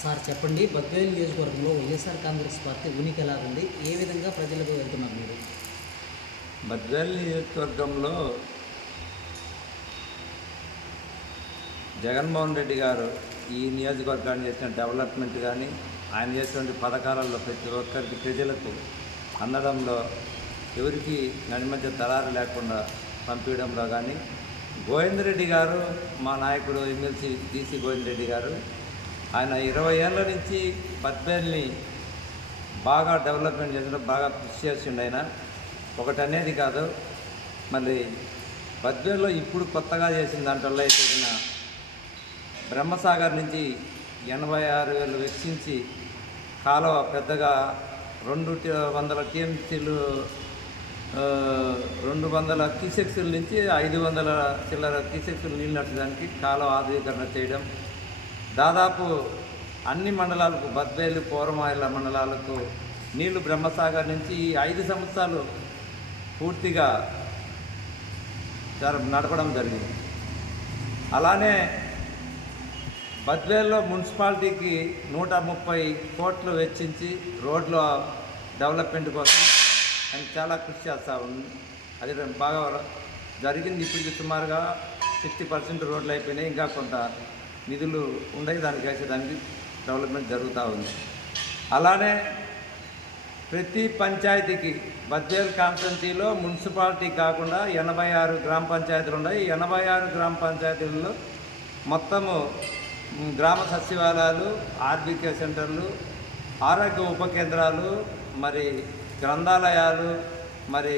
Sir చెప్పండి, బద్వేలు నియోజకవర్గంలో YSR Congress party ఉనికి ఎలా ఉంది? ఏ విధంగా ప్రజలకు వెళ్తున్నారు మీరు? బద్వేలు నియోజకవర్గంలో జగన్మోహన్ రెడ్డి గారు ఈ నియోజకవర్గాన్ని చేసిన డెవలప్మెంట్ కానీ ఆయన చేసినటువంటి పథకాలలో ప్రతి ఒక్కరికి ప్రజలకు అందడంలో ఎవరికి నడి మధ్య దళారు లేకుండా పంపించడంలో కానీ గోవిందరెడ్డి గారు మా నాయకుడు ఎమ్మెల్సీ డీసీ గోవిందరెడ్డి గారు ఆయన 20 ఏళ్ళ నుంచి బద్వేల్ని బాగా డెవలప్మెంట్ చేసిన బాగా కృషి చేసిండు. ఆయన ఒకటి అనేది కాదు, మళ్ళీ బద్వేల్లో ఇప్పుడు కొత్తగా చేసిన దాంట్లో అయితే బ్రహ్మసాగర్ నుంచి 86,000 వెచ్చించి కాలువ పెద్దగా 200 టీఎంసీలు 200 క్యూసెక్స్ల నుంచి 500 చిల్లర క్యూసెక్స్లు నీళ్ళు నట్టడానికి కాలువ ఆధునీకరణ చేయడం, దాదాపు అన్ని మండలాలకు బద్వేలు పూర్వమాయిల మండలాలకు నీళ్లు బ్రహ్మసాగర్ నుంచి 5 సంవత్సరాలు పూర్తిగా నడపడం జరిగింది. అలానే బద్వేల్లో మున్సిపాలిటీకి 130 కోట్లు వెచ్చించి రోడ్ల డెవలప్మెంట్ కోసం ఆయన చాలా కృషి చేస్తూ ఉంది. అది బాగా జరిగింది. ఇప్పటికి సుమారుగా 60% రోడ్లు అయిపోయినాయి. ఇంకా కొంత నిధులు ఉన్నాయి, దానికి వేసేదానికి డెవలప్మెంట్ జరుగుతూ ఉంది. అలానే ప్రతి పంచాయతీకి బద్వేల్ కాన్స్టిట్యున్సీలో మున్సిపాలిటీ కాకుండా 86 గ్రామ పంచాయతీలు ఉన్నాయి. 86 గ్రామ పంచాయతీలలో మొత్తము గ్రామ సచివాలయాలు, ఆర్బీకే సెంటర్లు, ఆరోగ్య ఉప కేంద్రాలు, మరి గ్రంథాలయాలు, మరి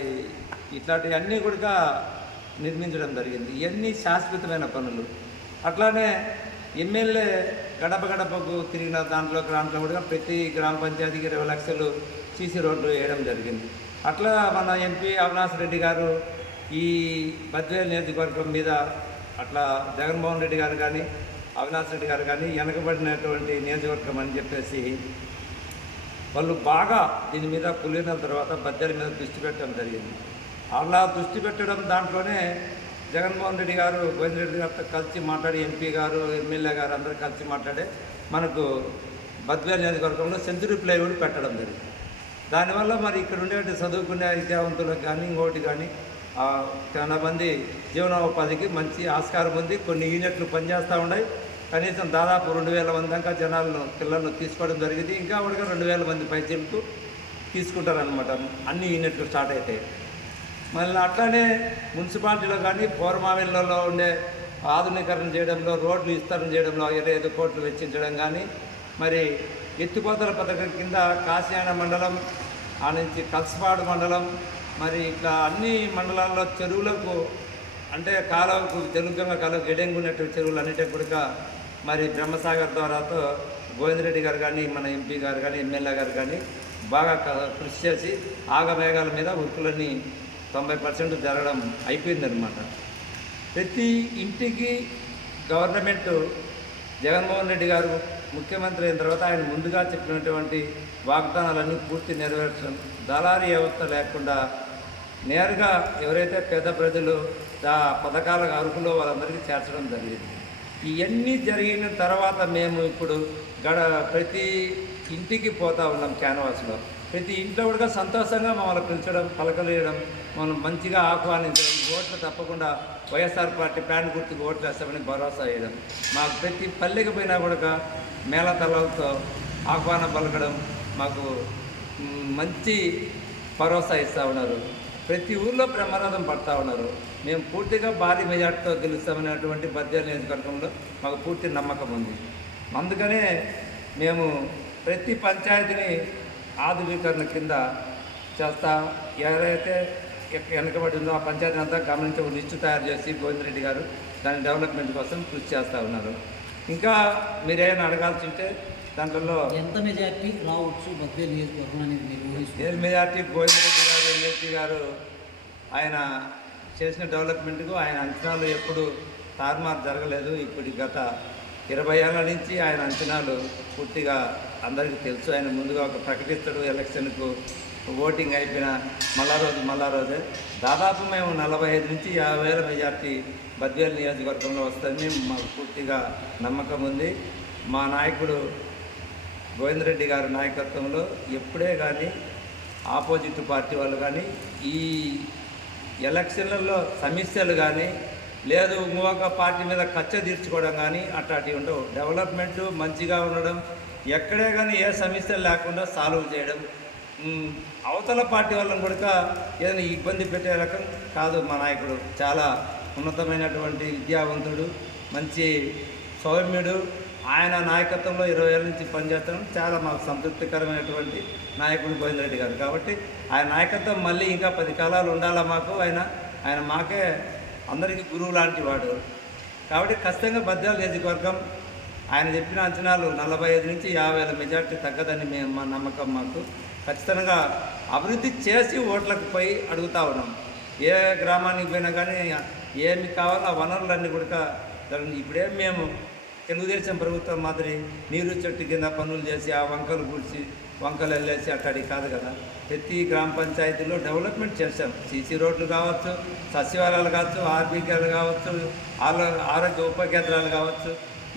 ఇట్లాంటివన్నీ కూడా నిర్మించడం జరిగింది. ఇవన్నీ శాశ్వతమైన పనులు. అట్లానే ఎమ్మెల్యే గడప గడపకు తిరిగిన దాంట్లో కూడా ప్రతి గ్రామ పంచాయతీకి 20 లక్షలు సీసీ రోడ్లు వేయడం జరిగింది. అట్లా మన ఎంపీ అవినాష్ రెడ్డి గారు ఈ బద్వేలు నియోజకవర్గం మీద అట్లా జగన్మోహన్ రెడ్డి గారు కానీ అవినాష్ రెడ్డి గారు కానీ వెనకబడినటువంటి నియోజకవర్గం అని చెప్పేసి వాళ్ళు బాగా దీని మీద కులిన తర్వాత బద్వేలు మీద దృష్టి పెట్టడం జరిగింది. అలా దృష్టి పెట్టడం దాంట్లోనే జగన్మోహన్ రెడ్డి గారు గోవిందరెడ్డి గారితో కలిసి మాట్లాడి, ఎంపీ గారు ఎమ్మెల్యే గారు అందరూ కలిసి మాట్లాడే మనకు బద్వేలు నియోజకవర్గంలో సెంచురీ ప్లైవుడ్ పెట్టడం జరిగింది. దానివల్ల మరి ఇక్కడ ఉండే చదువుకునే విద్యావంతులకు కానీ ఇంకోటి కానీ చాలా మంది జీవనోపాధికి మంచి ఆస్కారం ఉంది. కొన్ని యూనిట్లు పనిచేస్తూ ఉన్నాయి. కనీసం దాదాపు 2,000 మంది దాకా పిల్లలను తీసుకోవడం జరిగింది. ఇంకా కూడా 2,000 మంది పైచీలకు తీసుకుంటారనమాట అన్ని యూనిట్లు స్టార్ట్ అయితే. మళ్ళీ అట్లానే మున్సిపాలిటీలో కానీ పూర్వమావిల్లో ఉండే ఆధునీకరణ చేయడంలో, రోడ్లు విస్తరణ చేయడంలో 25 కోట్లు వెచ్చించడం కానీ, మరి ఎత్తిపోతల పథకం కింద కాశీయాన మండలం ఆ నుంచి కల్సపాడు మండలం, మరి ఇట్లా అన్ని మండలాల్లో చెరువులకు అంటే కాలువకు తెలుగుగా కాలువకు ఎడెంగున్నటువంటి చెరువులు అన్నిటి కూడా మరి బ్రహ్మసాగర్ ద్వారాతో గోవిందరెడ్డి గారు కానీ మన ఎంపీ గారు కానీ ఎమ్మెల్యే గారు కానీ బాగా కృషి చేసి ఆగమేఘాల మీద వర్కులన్నీ 90% జరగడం అయిపోయిందనమాట. ప్రతి ఇంటికి గవర్నమెంట్ జగన్మోహన్ రెడ్డి గారు ముఖ్యమంత్రి అయిన తర్వాత ఆయన ముందుగా చెప్పినటువంటి వాగ్దానాలన్నీ పూర్తి నెరవేర్చడం, దళారీ వ్యవస్థ లేకుండా నేరుగా ఎవరైతే పేద ప్రజలు పథకాలకు అర్హులో వాళ్ళందరికీ చేర్చడం జరిగింది. ఇవన్నీ జరిగిన తర్వాత మేము ఇప్పుడు ప్రతి ఇంటికి పోతూ ఉన్నాం. క్యాన్వాస్లో ప్రతి ఇంట్లో కూడా సంతోషంగా మమ్మల్ని పిలిచడం, పలకలేయడం, మనం మంచిగా ఆహ్వానించడం, ఓట్లు తప్పకుండా వైఎస్ఆర్ పార్టీ ప్యాన్ గుర్తుకు ఓట్లు వేస్తామని భరోసా వేయడం, మాకు ప్రతి పల్లెకి పోయినా కూడా మేళతలతో ఆహ్వానం పలకడం, మాకు మంచి భరోసా ఇస్తూ ఉన్నారు. ప్రతి ఊళ్ళో బ్రహ్మరథం పడుతూ ఉన్నారు. మేము పూర్తిగా భారీ మెజార్టీతో గెలుస్తామనేటువంటి బద్వేలు నియోజకవర్గంలో మాకు పూర్తి నమ్మకం ఉంది. అందుకనే మేము ప్రతి పంచాయతీని ఆధునీకరణ కింద చేస్తా, ఎవరైతే వెనకబడి ఉందో ఆ పంచాయతీని అంతా గమనించి ఒక లిస్టు తయారు చేసి గోవిందరెడ్డి గారు దాని డెవలప్మెంట్ కోసం కృషి చేస్తూ ఉన్నారు. ఇంకా మీరేమైనా అడగాల్సి ఉంటే దాంట్లో ఎంత మెజార్టీ రావచ్చు బద్వేలు నియోజకవర్గం అనేది మీరు మెజార్టీ గోవిందరెడ్డి గారు ఎమ్మెల్సీ గారు ఆయన చేసిన డెవలప్మెంట్కు ఆయన అంచనాలు ఎప్పుడు తారుమారు జరగలేదు. ఇప్పుడు గత 20 ఏళ్ళ నుంచి ఆయన అంచనాలు పూర్తిగా అందరికీ తెలుసు. ఆయన ముందుగా ఒక ప్రకటిస్తాడు, ఎలక్షన్కు ఓటింగ్ అయిపోయిన మళ్ళా రోజే దాదాపు మేము 45 నుంచి 50,000 మెజార్టీ బద్వేలు నియోజకవర్గంలో వస్తుందని మాకు పూర్తిగా నమ్మకం ఉంది. మా నాయకుడు గోవిందరెడ్డి గారి నాయకత్వంలో ఎప్పుడే కానీ ఆపోజిట్ పార్టీ వాళ్ళు కానీ ఈ ఎలక్షన్లలో సమస్యలు కానీ లేదు ఇంకొక పార్టీ మీద కచ్చ తీర్చుకోవడం కానీ అట్లాంటివి ఉండవు. డెవలప్మెంట్ మంచిగా ఉండడం, ఎక్కడే కానీ ఏ సమస్యలు లేకుండా సాల్వ్ చేయడం. అవతల పార్టీ వాళ్ళని కూడా ఏదైనా ఇబ్బంది పెట్టే రకం కాదు మా నాయకుడు. చాలా ఉన్నతమైనటువంటి విద్యావంతుడు, మంచి సౌమ్యుడు. ఆయన నాయకత్వంలో 20 ఏళ్ళ నుంచి పనిచేస్తాం. చాలా మాకు సంతృప్తికరమైనటువంటి నాయకుడు గోవిందరెడ్డి గారు. కాబట్టి ఆయన నాయకత్వం మళ్ళీ ఇంకా 10 కాలాలు ఉండాలా మాకు. ఆయన మాకే అందరికీ గురువు లాంటి వాడు. కాబట్టి ఖచ్చితంగా బద్వేలు నియోజకవర్గం ఆయన చెప్పిన అంచనాలు 45 నుంచి 50,000 మెజార్టీ తగ్గదని మా నమ్మకం మాకు. ఖచ్చితంగా అభివృద్ధి చేసి ఓట్లకు పోయి అడుగుతూ ఉన్నాం. ఏ గ్రామానికి పోయినా కానీ ఏమి కావాలో ఆ వనరులన్నీ కూడా ఇప్పుడేం మేము తెలుగుదేశం ప్రభుత్వం మాదిరి నీరు చెట్టు కింద పనులు చేసి ఆ వంకలు కూర్చి వంకలు వెళ్ళేసి అట్టడి కాదు కదా. ప్రతి గ్రామ పంచాయతీలో డెవలప్మెంట్ చేశాం. సీసీ రోడ్లు కావచ్చు, సచివాలయాలు కావచ్చు, ఆర్బీకేలు కావచ్చు, ఆరోగ్య ఉప కేంద్రాలు కావచ్చు.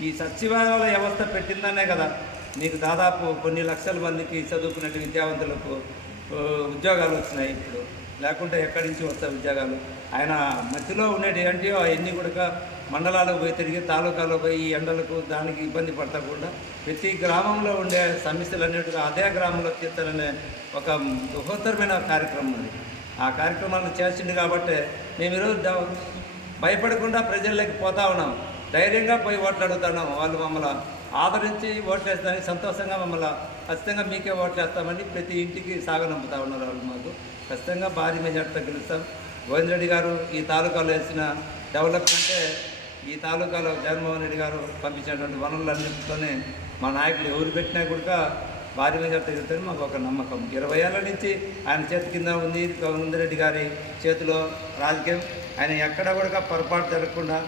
ఈ సచివాలయాల వ్యవస్థ పెట్టిందనే కదా నీకు దాదాపు కొన్ని లక్షల మందికి చదువుకునే విద్యావంతులకు ఉద్యోగాలు వచ్చినాయి. ఇప్పుడు లేకుంటే ఎక్కడి నుంచి వస్తాయి ఉద్యోగాలు? ఆయన మధ్యలో ఉండేటి ఏంటి అవన్నీ కూడా మండలాలకు పోయి తిరిగి తాలూకాలో పోయి ఈ ఎండలకు దానికి ఇబ్బంది పడకుండా ప్రతి గ్రామంలో ఉండే సమస్యలన్నిటిగా అదే గ్రామంలో తీర్చాలనే ఒక బృహత్తరమైన కార్యక్రమం అది. ఆ కార్యక్రమాలను చేసింది కాబట్టి మేము ఈరోజు భయపడకుండా ప్రజల్లోకి పోతా ఉన్నాం. ధైర్యంగా పోయి ఓట్లు అడుగుతున్నాం. వాళ్ళు మమ్మల్ని ఆదరించి ఓట్లు వేస్తానికి సంతోషంగా మమ్మల్ని ఖచ్చితంగా మీకే ఓట్లు వేస్తామని ప్రతి ఇంటికి సాగనంపుతా ఉన్నారు వాళ్ళు. మాకు ఖచ్చితంగా భారీ మెజార్టీతో గెలుస్తాం. గోవిందరెడ్డి గారు ఈ తాలూకాలో వేసిన డెవలప్మెంటే ఈ తాలూకాలో జగన్మోహన్ రెడ్డి గారు పంపించినటువంటి వనరులన్నింటితోనే మా నాయకులు ఎవరు పెట్టినా కూడా భారీ మెజార్టీ గెలుస్తారని మాకు ఒక నమ్మకం. 20 ఏళ్ళ నుంచి ఆయన చేతి కింద ఉంది గోవిందరెడ్డి గారి చేతిలో రాజకీయం. ఆయన ఎక్కడ కూడా పొరపాటు జరగకుండా